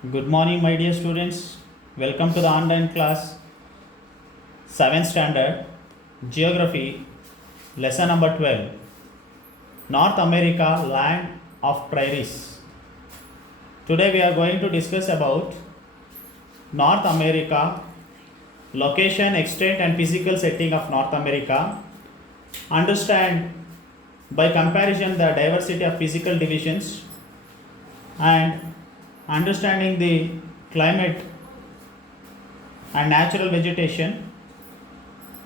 Good morning, my dear students. Welcome to the online class 7th Standard Geography, lesson number 12 North America, Land of Prairies. Today we are going to discuss about North America, location, extent, and physical setting of North America. Understand by comparison the diversity of physical divisions and understanding the climate and natural vegetation,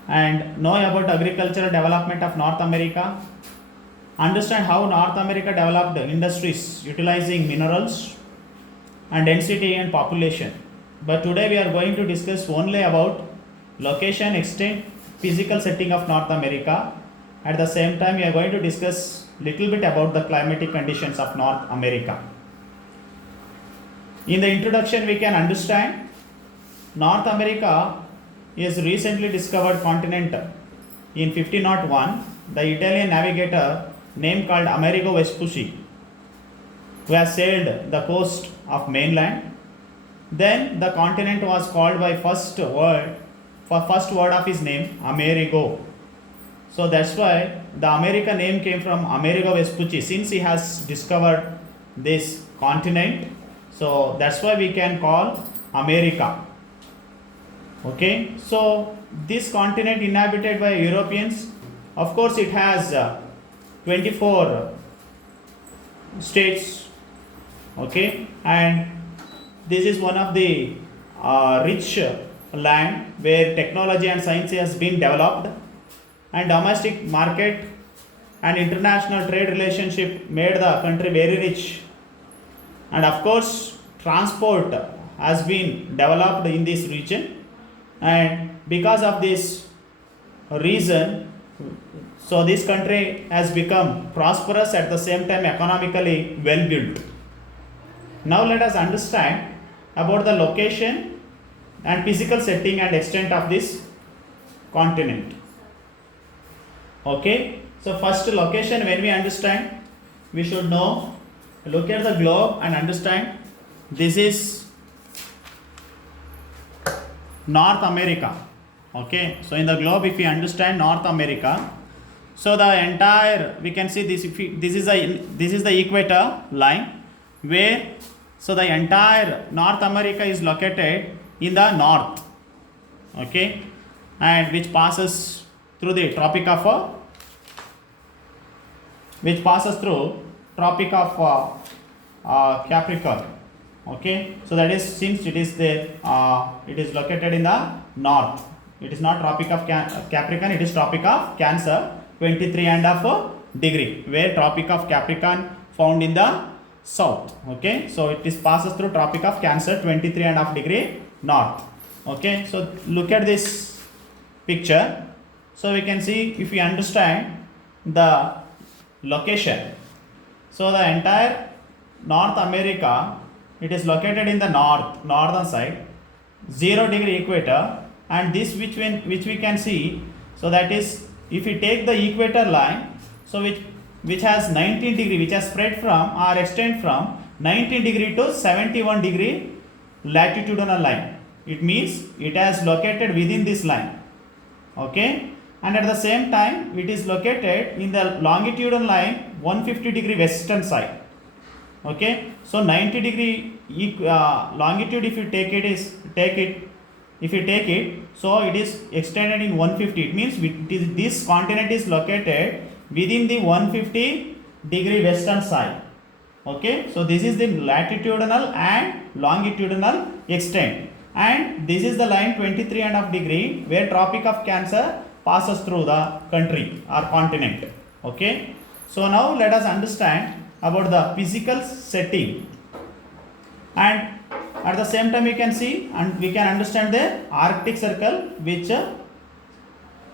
and know about agricultural development of North America. Understand how North America developed industries utilizing minerals and density and population. But today we are going to discuss only about location, extent, physical setting of North America. At the same time, we are going to discuss little bit about the climatic conditions of North America. In the introduction, we can understand North America is recently discovered continent in 1501. The Italian navigator named called Amerigo Vespucci, who has sailed the coast of mainland. Then the continent was called by first word of his name, Amerigo. So that's why the America name came from Amerigo Vespucci, since he has discovered this continent. So that's why we can call America. Okay, so this continent inhabited by Europeans. Of course, it has 24 states. Okay, and this is one of the rich land where technology and science has been developed, and domestic market and international trade relationship made the country very rich. And of course, transport has been developed in this region, and because of this reason, so this country has become prosperous, at the same time economically well built. Now let us understand about the location and physical setting and extent of this continent. Okay, so first, location, when we understand, we should know, look at the globe and understand this is North America. Okay, so in the globe, if we understand North America, so the entire, we can see this, this is the equator line, where, so the entire North America is located in the north. Okay, and which passes through the Tropic of Capricorn. Okay, so that is, since it is there, it is located in the north. It is not Tropic of Capricorn, it is Tropic of Cancer, 23.5 degree, where Tropic of Capricorn found in the south. Okay, so it is passes through Tropic of Cancer, 23.5 degree north. Okay, so look at this picture. So we can see, if we understand the location, so the entire North America, it is located in the northern side, 0 degree equator, and this which we can see, so that is, if we take the equator line, so which has 19 degree, which has spread from or extend from 19 degree to 71 degree latitudinal line. It means it has located within this line. Okay, and at the same time it is located in the longitudinal line 150 degree western side. Okay, so 90 degree longitude, if you take it, so it is extended in 150. It means this continent is located within the 150 degree western side. Okay, so this is the latitudinal and longitudinal extent, and this is the line 23.5 degree, where Tropic of Cancer passes through the country or continent. Okay, so now let us understand about the physical setting, and at the same time we can see and we can understand the Arctic Circle, which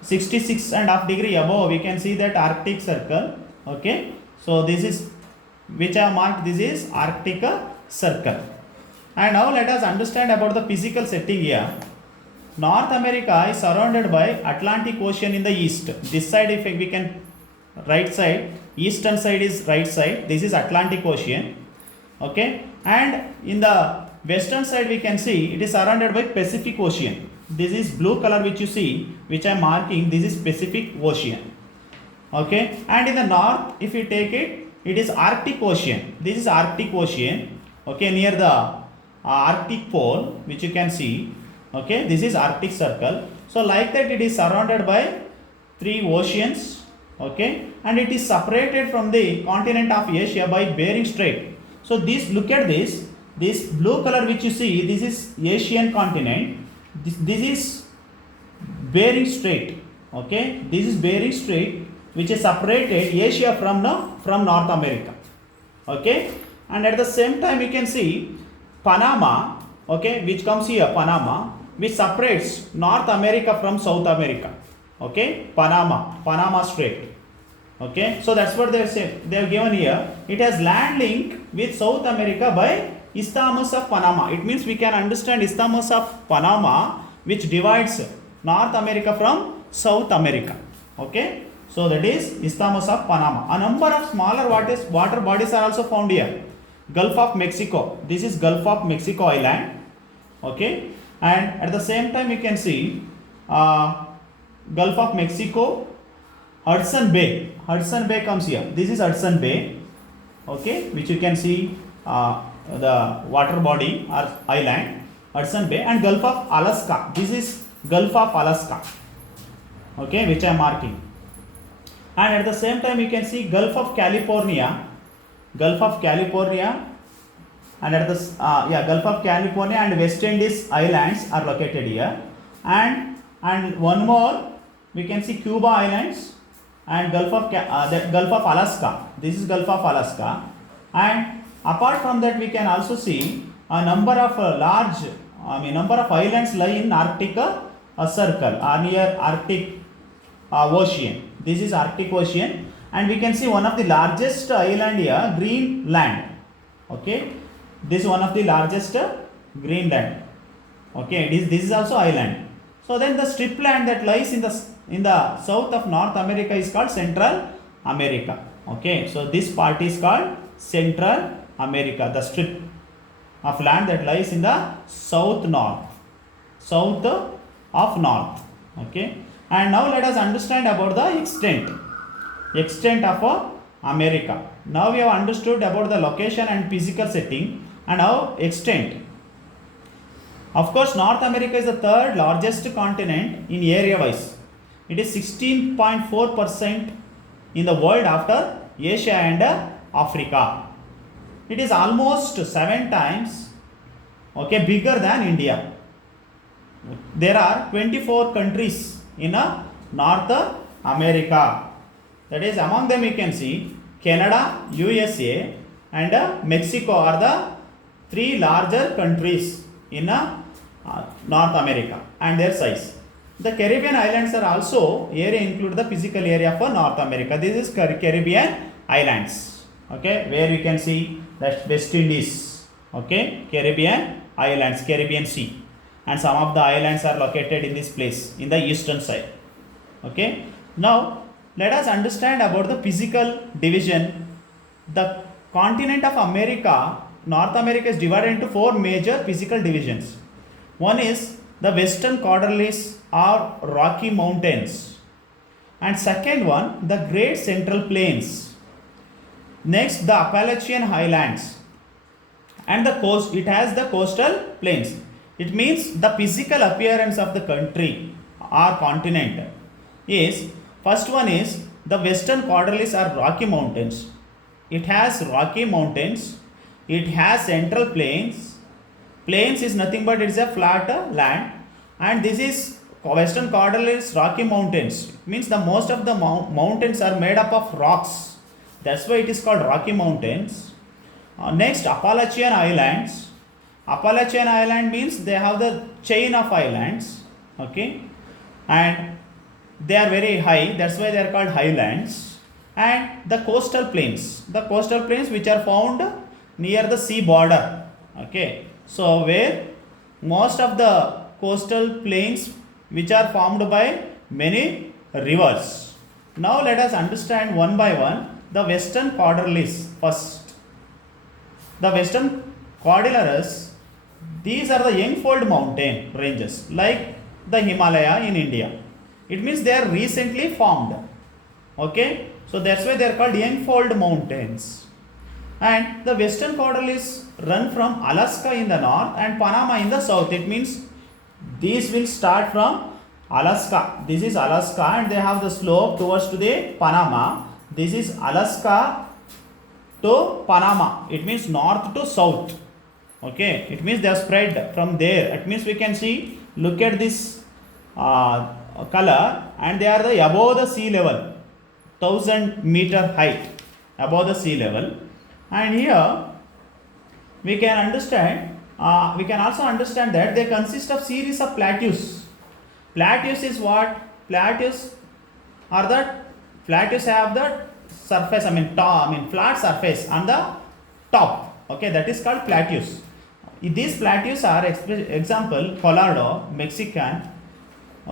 66.5 degree above, we can see that Arctic Circle. Okay, so this is, which I have marked, this is Arctic Circle. And now let us understand about the physical setting here. North America is surrounded by Atlantic Ocean in the east. This side, if we can, right side, eastern side is right side, this is Atlantic Ocean. Okay, and in the western side we can see it is surrounded by Pacific Ocean. This is blue color which you see, which I am marking, this is Pacific Ocean. Okay, and in the north if you take it, it is Arctic Ocean. This is Arctic Ocean. Okay, near the Arctic pole which you can see. Okay, this is Arctic Circle. So like that it is surrounded by 3 oceans. Okay, and it is separated from the continent of Asia by Bering Strait. So this, look at this blue color which you see, this is Asian continent. This is Bering Strait. Okay, this is Bering Strait which is separated Asia from North America. Okay, and at the same time you can see Panama. Okay, which comes here, Panama, which separates North America from South America. Okay, Panama Strait. Okay, so that's what they say, they have given here. It has land link with South America by Isthmus of Panama. It means we can understand Isthmus of Panama which divides North America from South America. Okay, so that is Isthmus of Panama. A number of smaller water bodies are also found here. Gulf of Mexico, this is Gulf of Mexico island. Okay, and at the same time you can see Gulf of Mexico, Hudson Bay comes here. This is Hudson Bay. Okay, which you can see the water body or island, Hudson Bay, and Gulf of Alaska. This is Gulf of Alaska. Okay, which I am marking. And at the same time you can see Gulf of California, and at the Gulf of California and West Indies islands are located here. And one more we can see Cuba Islands and Gulf of Alaska. This is Gulf of Alaska. And apart from that we can also see a number of number of islands lie in Arctic Circle or near Arctic Ocean. This is Arctic Ocean, and we can see one of the largest island here, Greenland. Okay, this is one of the largest Greenland. Okay, this is also island. So then the strip land that lies in the south of North America is called Central America. Okay, so this part is called Central America, the strip of land that lies in the south of north. Okay, and now let us understand about the extent of America. Now we have understood about the location and physical setting, and now extent. Of course, North America is the 3rd largest continent in area wise. It is 16.4% in the world after Asia and Africa. It is almost 7 times bigger than India. There are 24 countries in North America. That is, among them you can see Canada, USA and Mexico are the 3 larger countries in North America and their size. The Caribbean islands are also area include the physical area for North America. This is Caribbean islands. Okay, where you can see that West Indies. Okay, Caribbean islands, Caribbean Sea, and some of the islands are located in this place in the eastern side. Okay, now let us understand about the physical division. The continent of America, North America, is divided into 4 major physical divisions. One is the Western Cordilleras or Rocky Mountains, and second one the Great Central Plains. Next, the Appalachian Highlands, and the coast. It has the coastal plains. It means the physical appearance of the country or continent is, first one is the Western Cordilleras or Rocky Mountains. It has Rocky Mountains. It has Central Plains. Plains is nothing but it is a flat land, and this is Western Cordilleras, Rocky Mountains. It means the most of the mountains are made up of rocks. That's why it is called Rocky Mountains. Next, Appalachian Islands. Appalachian Island means they have the chain of islands. Okay, and they are very high. That's why they are called highlands. And the coastal plains. The coastal plains which are found near the sea border. Okay, so where most of the coastal plains which are formed by many rivers. Now let us understand one by one the Western Cordilleras first. The Western Cordilleras These are the young fold mountain ranges like the Himalaya in India. It means they are recently formed. Okay, so that's why they are called young fold mountains. And the western Cordilleras run from Alaska in the north and Panama in the south. It means these will start from Alaska. This is Alaska and they have the slope towards to the Panama. This is Alaska to Panama. It means north to south. Okay, it means they are spread from there. It means we can see, look at this color, and they are the above the sea level, 1000-meter height above the sea level. And here we can understand, we can also understand that they consist of series of plateaus. Plateaus is what? Plateaus are the plateaus have the surface, flat surface on the top. Okay, that is called plateaus. These plateaus are example Colorado, Mexican,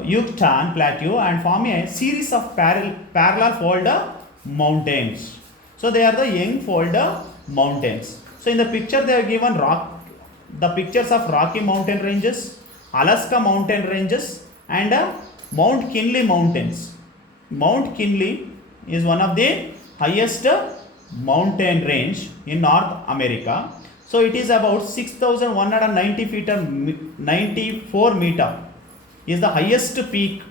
Yucatan plateau, and form a series of parallel fold mountains. So they are the young fold mountains. So in the picture they are given the pictures of Rocky Mountain ranges, Alaska mountain ranges, and Mount Kinley mountains. Mount Kinley is one of the highest mountain range in North America. So it is about 6,190 feet and 94 meter is the highest peak,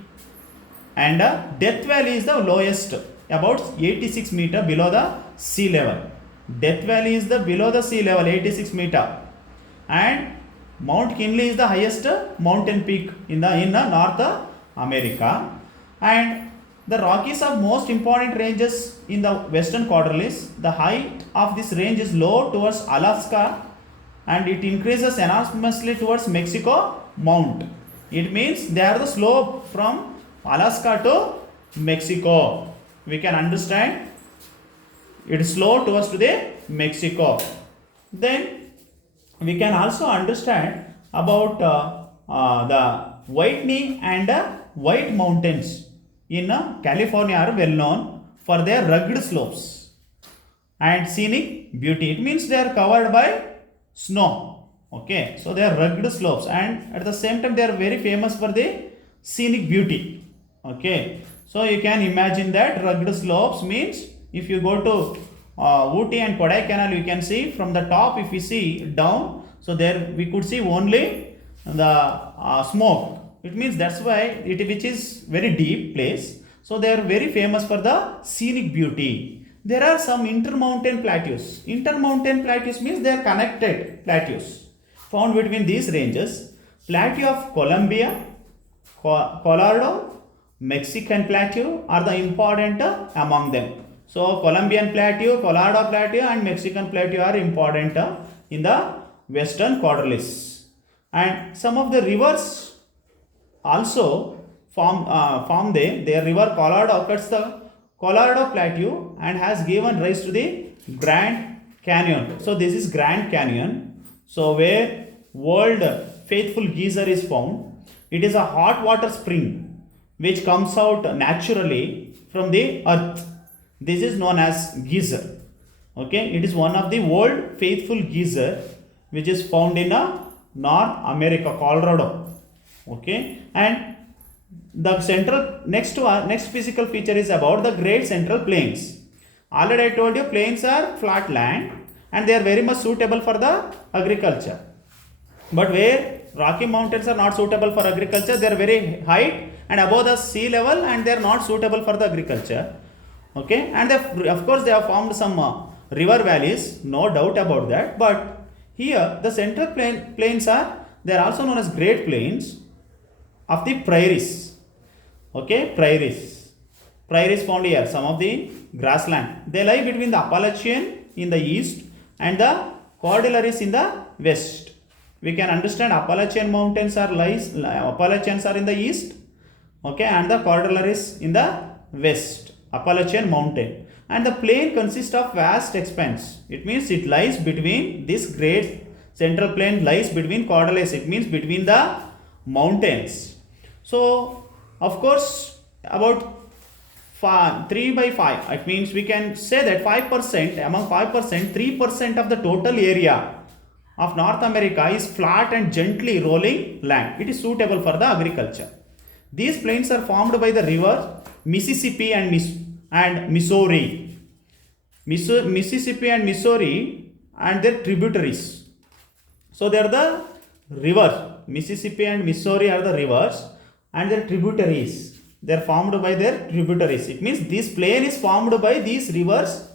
and Death Valley is the lowest, about 86 meter below the sea level. Death Valley is the below the sea level, 86 meter, and Mount Kinley is the highest mountain peak in North America. And the Rockies are most important ranges in the western Cordilleras. The height of this range is low towards Alaska and it increases enormously towards Mexico Mount. It means they are the slope from Alaska to Mexico. We can understand it is slow towards to the Mexico. Then we can also understand about the Whitney and White Mountains in California are well known for their rugged slopes and scenic beauty. It means they are covered by snow. Okay, so they are rugged slopes, and at the same time they are very famous for the scenic beauty. Okay, so you can imagine that rugged slopes means if you go to Ooty and Kodaikanal, you can see from the top, if we see down, so there we could see only the smoke. It means that's why which is very deep place. So they are very famous for the scenic beauty. There are some intermountain plateaus. Intermountain plateaus means they are connected plateaus found between these ranges. Plateau of Columbia, Colorado, Mexican plateau are the important among them. So Columbian plateau, Colorado plateau, and Mexican plateau are important in the western Cordilleras. And some of the rivers also form their river Colorado occurs the Colorado Plateau and has given rise to the Grand Canyon. So this is Grand Canyon. So where World Faithful Geyser is found. It is a hot water spring which comes out naturally from the earth. This is known as geyser. Okay, it is one of the World Faithful Geyser which is found in North America, Colorado. Okay, and the next physical feature is about the Great Central Plains. Already I told you plains are flat land and they are very much suitable for the agriculture. But where Rocky Mountains are not suitable for agriculture, they are very high and above the sea level and they are not suitable for the agriculture. Okay, and of course they have formed some river valleys, no doubt about that. But here the central plains are, they are also known as Great Plains of the prairies. Okay, prairies found here, some of the grassland. They lie between the Appalachian in the east and the Cordilleras in the west. We can understand Appalachians are in the east, okay, and the Cordilleras in the west, Appalachian mountain. And the plain consists of vast expanse. It means it lies between this great central plain lies between Cordilleras. It means between the mountains. So of course about 3 by 5, it means we can say that 5%, among 5%, 3% of the total area of North America is flat and gently rolling land. It is suitable for the agriculture. These plains are formed by the rivers Mississippi and Missouri. Mississippi and Missouri and their tributaries. So they are the rivers. Mississippi and Missouri are the rivers and their tributaries. They are formed by their tributaries. It means this plain is formed by these rivers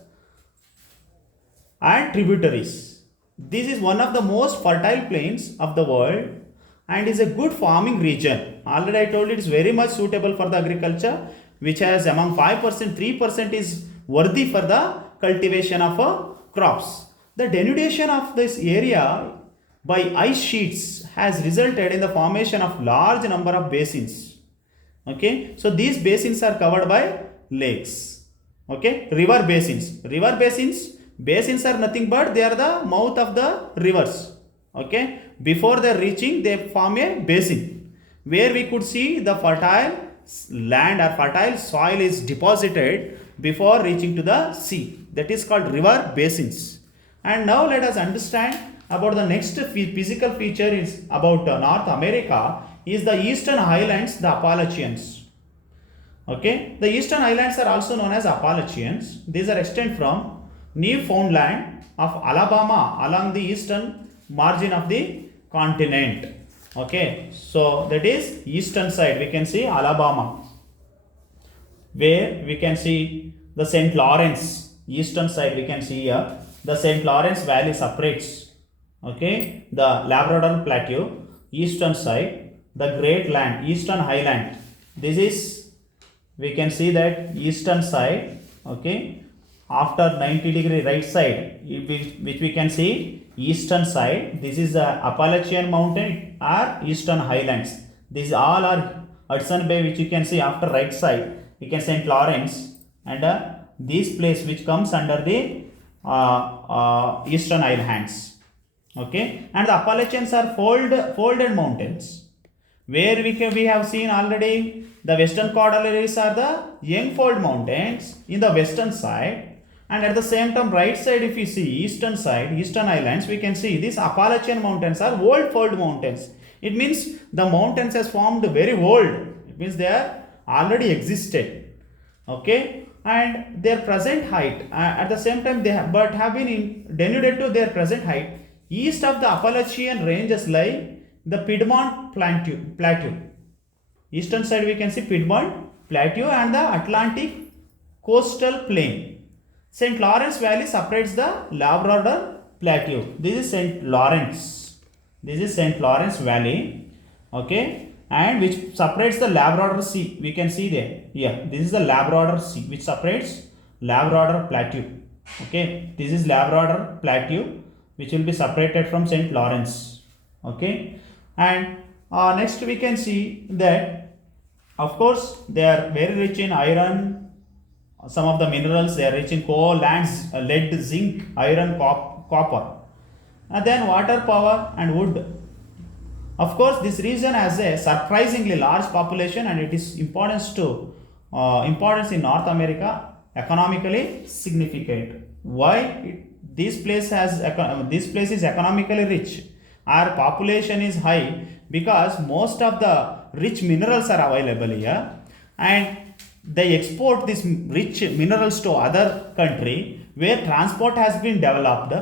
and tributaries. This is one of the most fertile plains of the world and is a good farming region. Already I told you it is very much suitable for the agriculture, which has among 5%, 3% is worthy for the cultivation of crops. The denudation of this area by ice sheets has resulted in the formation of large number of basins. Okay, so these basins are covered by lakes. Okay, river basins. Basins are nothing but they are the mouth of the rivers. Okay, before they are reaching, they form a basin where we could see the fertile land or fertile soil is deposited before reaching to the sea. That is called river basins. And now let us understand about the next physical feature is about North America is the Eastern Highlands, the Appalachians. Okay, the Eastern Highlands are also known as Appalachians. These are extend from Newfoundland of Alabama along the eastern margin of the continent. Okay, so that is eastern side. We can see Alabama, where we can see the St. Lawrence. Eastern side we can see here the St. Lawrence Valley separates. Okay, the Labrador Plateau, eastern side, the Great Land, Eastern Highland. This is, we can see that eastern side. Okay, after 90-degree right side, which we can see eastern side. This is the Appalachian Mountain or Eastern Highlands. These all are Hudson Bay, which you can see after right side. You can St. Lawrence and this place which comes under the Eastern Highlands. Okay, and the Appalachians are folded mountains, where we have seen already the Western Cordilleras are the young fold mountains in the western side, and at the same time right side if we see eastern side, Eastern Highlands, we can see these Appalachian mountains are old fold mountains. It means the mountains has formed very old. It means they are already existed. Okay, and their present height at the same time they have been denuded to their present height. East of the Appalachian ranges lie the Piedmont Plateau. Eastern side we can see Piedmont Plateau and the Atlantic coastal plain. St. Lawrence Valley separates the Labrador Plateau. This is St. Lawrence. This is St. Lawrence Valley. Okay, and which separates the Labrador Sea. We can see there. Yeah, this is the Labrador Sea which separates Labrador Plateau. Okay, this is Labrador Plateau, which will be separated from St. Lawrence. Okay, and next we can see that of course they are very rich in iron, some of the minerals. They are rich in coal, lands, lead, zinc, iron, copper, and then water power and wood. Of course this region has a surprisingly large population and it is importance in North America, economically significant. Why? This place is economically rich. Our population is high because most of the rich minerals are available here, and they export these rich minerals to other country where transport has been developed,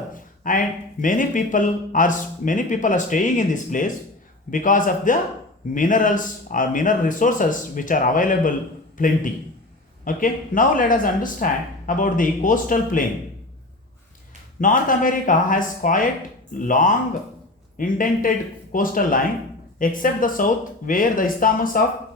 and many people are staying in this place because of the minerals or mineral resources which are available plenty. Okay, now let us understand about the coastal plain. North America has quite long indented coastal line except the south where the Isthmus of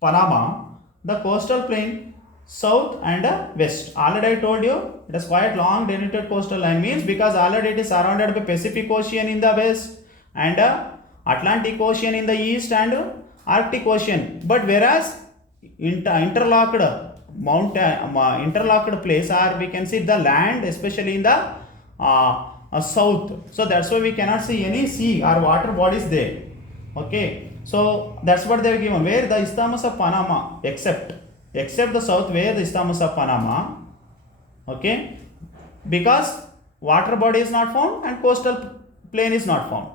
Panama, the coastal plain south and west. Already I told you it is quite long denuded coastal line, means because already it is surrounded by Pacific Ocean in the west and Atlantic Ocean in the east and Arctic Ocean. But whereas interlocked place, or we can see the land especially in the south, so that's why we cannot see any sea or water bodies there. Okay, so that's what they are given, where the Isthmus of Panama, except the south where the Isthmus of Panama. Okay, because water body is not found and coastal plain is not found.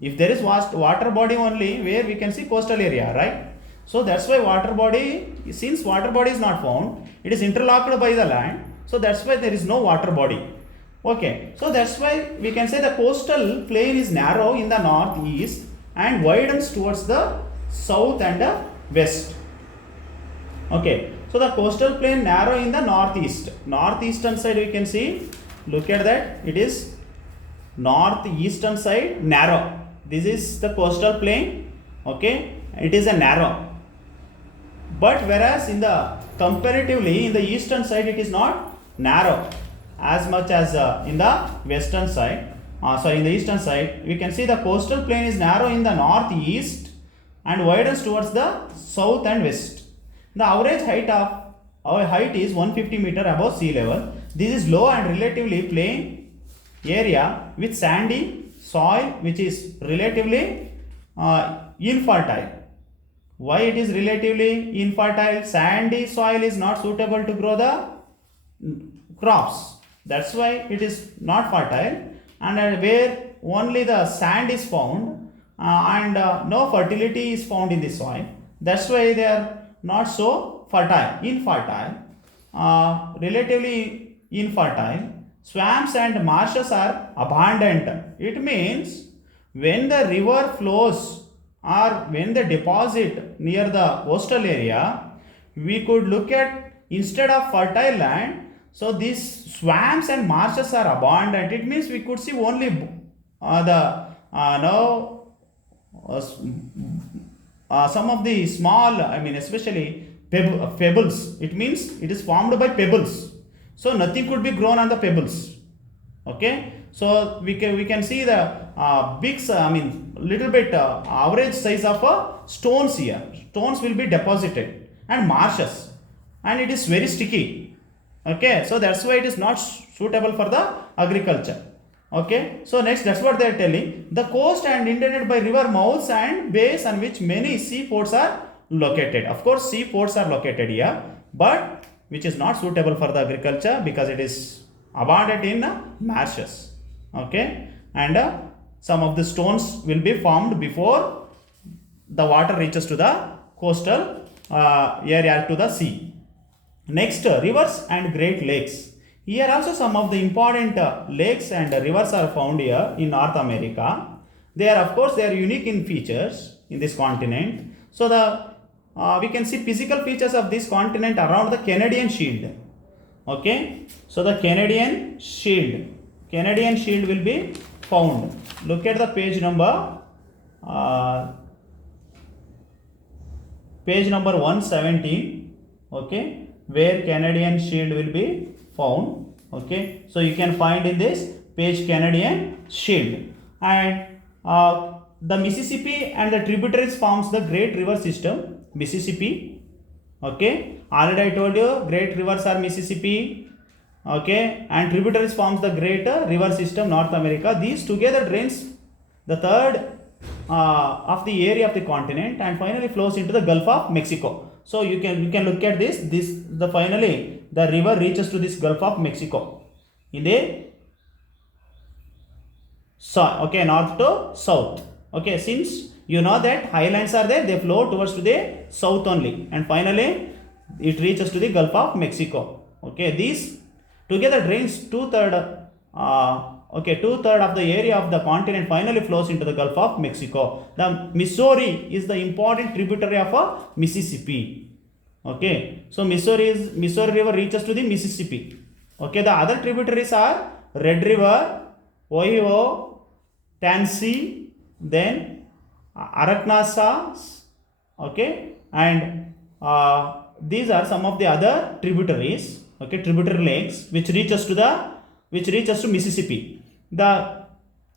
If there is vast water body only where we can see coastal area, right? So that's why water body, since water body is not found, it is interlocked by the land. So that's why there is no water body. Okay, so that's why we can say the coastal plain is narrow in the northeast and widens towards the south and the west. Okay, so the coastal plain narrow in the northeastern side we can see, look at that, it is northeastern side narrow. This is the coastal plain. Okay, it is a narrow, but whereas in the comparatively in the eastern side it is not narrow as much as in the western side. In the eastern side we can see the coastal plain is narrow in the northeast and widens towards the south and west. The average height is 150 meter above sea level. This is low and relatively plain area with sandy soil which is relatively infertile. Why it is relatively infertile? Sandy soil is not suitable to grow the crops. That's why it is not fertile, and where only the sand is found and no fertility is found in the soil. That's why they are not so infertile, relatively infertile. Swamps and marshes are abundant. It means when the river flows or when they deposit near the coastal area, we could look at, instead of fertile land, so these swamps and marshes are abundant. It means we could see only some of the small, especially pebbles. It means it is formed by pebbles. So nothing could be grown on the pebbles. Okay. So we can see the little bit average size of stones here. Stones will be deposited and marshes, and it is very sticky. Okay, so that's why it is not suitable for the agriculture. Okay, so next, that's what they are telling. The coast and intended by river mouths and bays on which many seaports are located. Of course, seaports are located here, but which is not suitable for the agriculture because it is abundant in marshes. Okay, and some of the stones will be formed before the water reaches to the coastal area, to the sea. Next, rivers and great lakes. Here also some of the important lakes and rivers are found here in North America. They are unique in features in this continent. So we can see physical features of this continent around the Canadian Shield. Okay, so the Canadian Shield will be found. Look at the page number 117. Okay, where Canadian Shield will be found. Okay, so you can find in this page Canadian Shield, and the Mississippi and the tributaries forms the great river system Mississippi. Okay, already I told you great rivers are Mississippi. Okay, and tributaries forms the great river system North America. These together drains the third of the area of the continent and finally flows into the Gulf of Mexico. So you can look at this. Finally the river reaches to this Gulf of Mexico in the okay, north to south. Okay, since you know that highlands are there, they flow towards to the south only, and finally it reaches to the Gulf of Mexico. Okay, these together drains two-third of the area of the continent, finally flows into the Gulf of Mexico. The Missouri is the important tributary of Mississippi. Okay, so Missouri River reaches to the Mississippi. Okay, the other tributaries are Red River, Ohio, Tennessee, then Arkansas. Okay, and these are some of the other tributaries. Okay, tributary lakes which reaches to Mississippi. The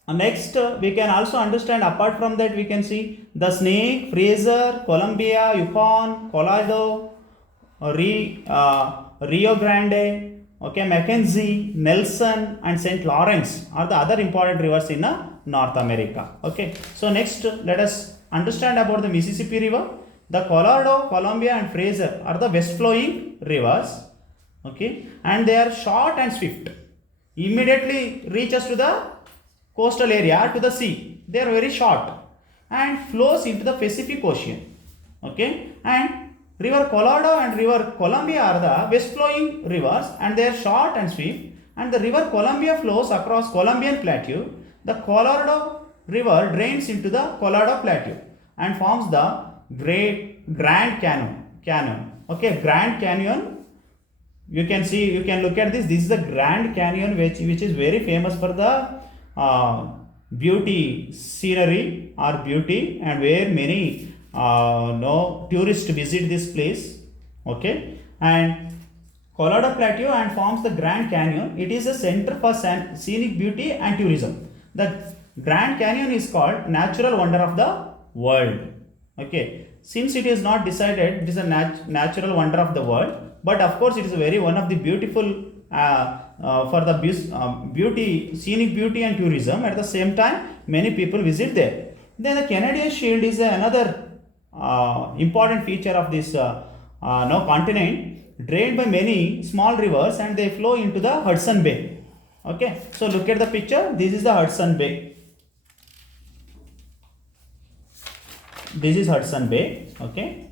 next we can also understand, apart from that we can see the Snake, Fraser, Columbia, Yukon, Colorado, Rio Grande, okay, Mackenzie, Nelson and St. Lawrence are the other important rivers in North America. Okay, so next let us understand about the Mississippi River. The Colorado, Columbia and Fraser are the west flowing rivers. Okay, and they are short and swift. Immediately reaches to the coastal area to the sea. They are very short and flows into the Pacific Ocean. Okay, and river Colorado and river Columbia are the west flowing rivers, and they are short and sweep. And the river Columbia flows across Columbian Plateau. The Colorado River drains into the Colorado Plateau and forms the Grand Canyon. Okay, Grand Canyon. You can see, you can look at this. This is the Grand Canyon, which is very famous for the beauty scenery or beauty, and where many tourists visit this place. Okay, and Colorado Plateau and forms the Grand Canyon. It is a center for scenic beauty and tourism. The Grand Canyon is called natural wonder of the world. Okay, since it is not decided, it is a natural wonder of the world, but of course it is very one of the beautiful for the beauty, scenic beauty and tourism. At the same time, many people visit there. Then the Canadian Shield is another important feature of this continent, drained by many small rivers, and they flow into the Hudson Bay. Okay, so look at the picture. This is the Hudson Bay. This is Hudson Bay. Okay,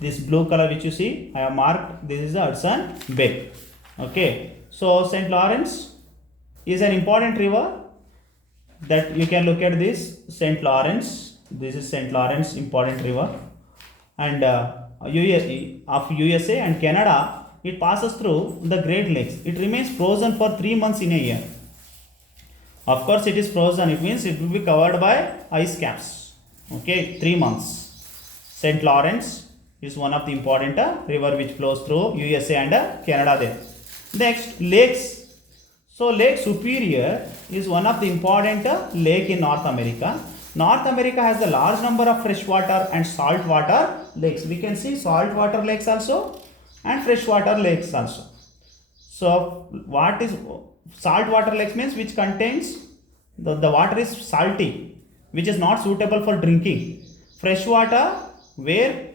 this blue color which you see, I have marked, this is the Hudson Bay. Okay, so St. Lawrence is an important river that you can look at this. St. Lawrence, this is St. Lawrence, important river, and USA and Canada, it passes through the Great Lakes. It remains frozen for 3 months in a year. Of course, it is frozen, it means it will be covered by ice caps. Okay, 3 months. St. Lawrence is one of the important river which flows through USA and Canada there. Next, lakes. So Lake Superior is one of the important lake in North America. North America has a large number of freshwater and saltwater lakes. We can see saltwater lakes also and freshwater lakes also. So what is saltwater lakes means? Which contains the water is salty, which is not suitable for drinking. Freshwater, where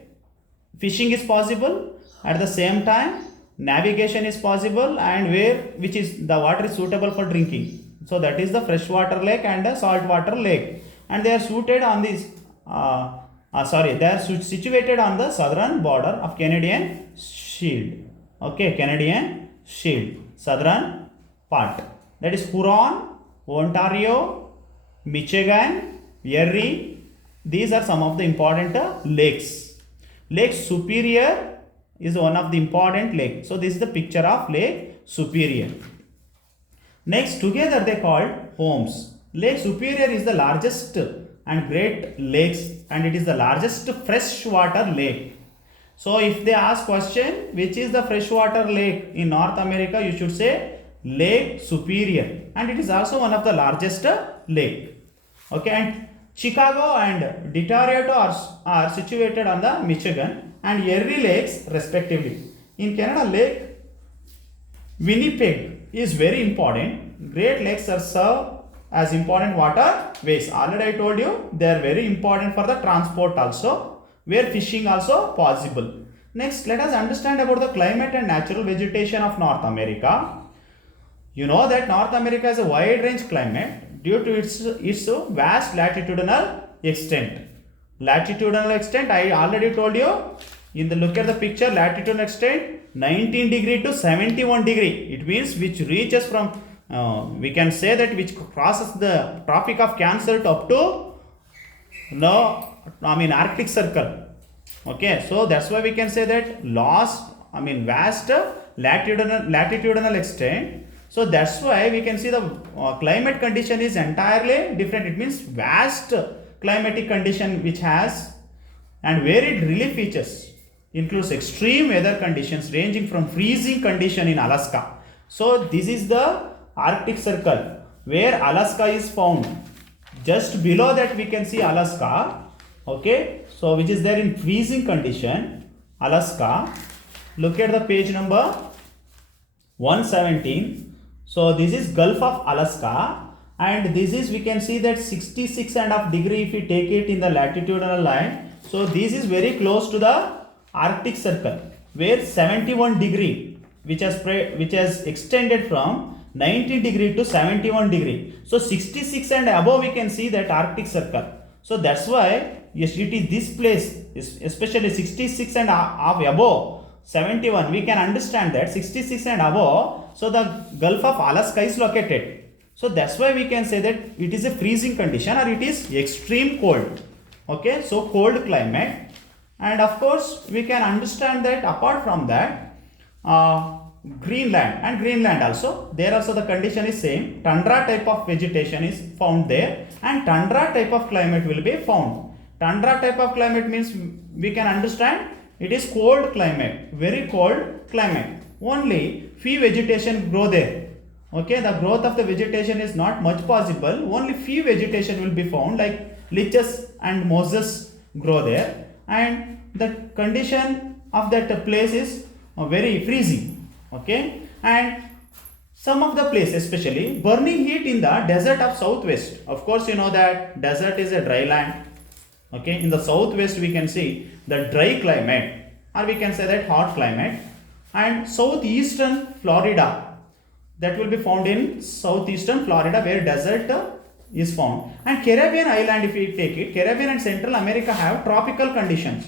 fishing is possible, at the same time navigation is possible, and which is the water is suitable for drinking. So that is the freshwater lake and the saltwater lake, and they are situated on this they are situated on the southern border of Canadian Shield. Okay, Canadian Shield, southern part, that is Huron, Ontario, Michigan, Erie. These are some of the important lakes. Lake Superior is one of the important lake. So this is the picture of Lake Superior. Next, together they called homes. Lake Superior is the largest and Great Lakes, and it is the largest freshwater lake. So if they ask question, which is the freshwater lake in North America, you should say Lake Superior, and it is also one of the largest lake. Okay, and Chicago and Detroit are situated on the Michigan and Erie lakes respectively. In Canada, Lake Winnipeg is very important. Great Lakes are served as important waterways. Already I told you they are very important for the transport also, where fishing also possible. Next, let us understand about the climate and natural vegetation of North America. You know that North America has a wide range climate due to its vast latitudinal extent. Latitudinal extent, I already told you. Look at the picture, latitudinal extent 19 degree to 71 degree. It means which reaches from we can say that which crosses the Tropic of Cancer up to Arctic Circle. Okay, so that's why we can say that vast latitudinal extent. So that's why we can see the climate condition is entirely different. It means vast climatic condition which has and varied relief features, includes extreme weather conditions ranging from freezing condition in Alaska. So this is the Arctic Circle where Alaska is found. Just below that we can see Alaska. Okay, so which is there in freezing condition, Alaska. Look at the page number 117. So this is Gulf of Alaska, and this is, we can see that 66.5 degree if we take it in the latitudinal line. So this is very close to the Arctic Circle, where 71 degree which has extended from 90 degree to 71 degree. So 66 and above we can see that Arctic Circle. So that's why yes, it is this place, especially 66 and above 71. We can understand that 66 and above. So the Gulf of Alaska is located. So that's why we can say that it is a freezing condition or it is extreme cold. Okay, so cold climate. And of course we can understand that apart from that, Greenland also, there also the condition is same. Tundra type of vegetation is found there and tundra type of climate will be found. Tundra type of climate means we can understand it is cold climate, very cold climate. Only few vegetation grow there. Okay, the growth of the vegetation is not much possible. Only few vegetation will be found like lichens and mosses grow there, and the condition of that place is very freezing. Okay, and some of the place, especially burning heat in the desert of southwest. Of course you know that desert is a dry land. Okay, in the southwest we can see the dry climate, or we can say that hot climate, and southeastern Florida, that will be found in southeastern Florida where desert is found. And Caribbean island, if we take it, Caribbean and Central America have tropical conditions.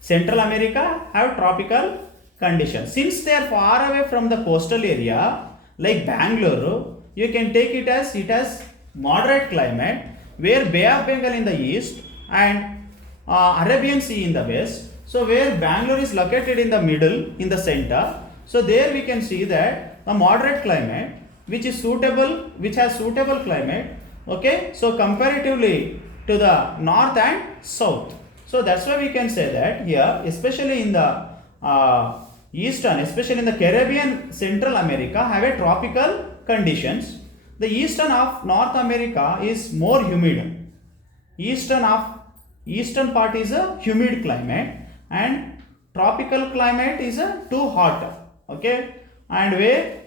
Central America have tropical conditions. Since they are far away from the coastal area like Bangalore, you can take it as moderate climate where Bay of Bengal in the east and Arabian Sea in the west. So where Bangalore is located in the middle, in the center, so there we can see that a moderate climate which has suitable climate. Okay, so comparatively to the north and south. So that's why we can say that here, especially in the eastern, especially in the Caribbean, Central America have a tropical conditions. The eastern of North America is more humid. Eastern part is a humid climate and tropical climate is a too hot. Okay, and where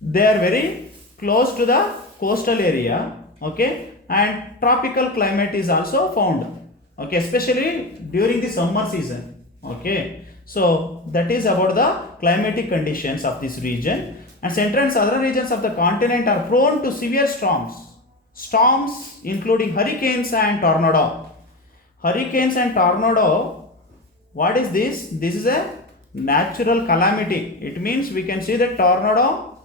they are very close to the coastal area. Okay, and tropical climate is also found. Okay, especially during the summer season. Okay, so that is about the climatic conditions of this region. And central and southern regions of the continent are prone to severe storms including hurricanes and tornado. Hurricanes and tornado, what is this? This is a natural calamity. It means we can see the tornado,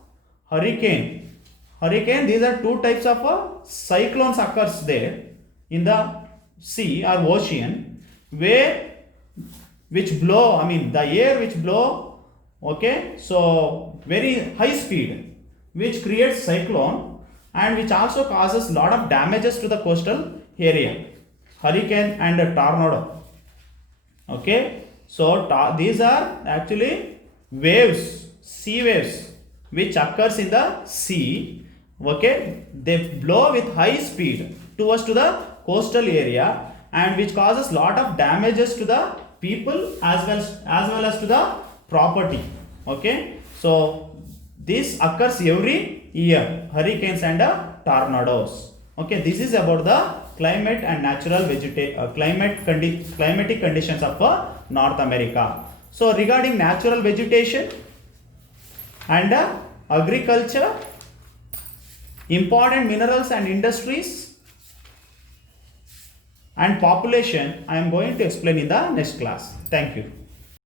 hurricane. These are two types of cyclones occurs there in the sea or ocean, which blow, the air which blow, okay, so very high speed, which creates cyclone and which also causes lot of damages to the coastal area. Hurricane and a tornado. Okay, so these are actually waves, sea waves, which occurs in the sea. Okay, they blow with high speed towards to the coastal area and which causes lot of damages to the people as well as to the property. Okay, so this occurs every year, hurricanes and tornadoes. Okay, this is about the climate and natural climatic conditions of North America. So regarding natural vegetation and agriculture, important minerals and industries and population, I am going to explain in the next class. Thank you.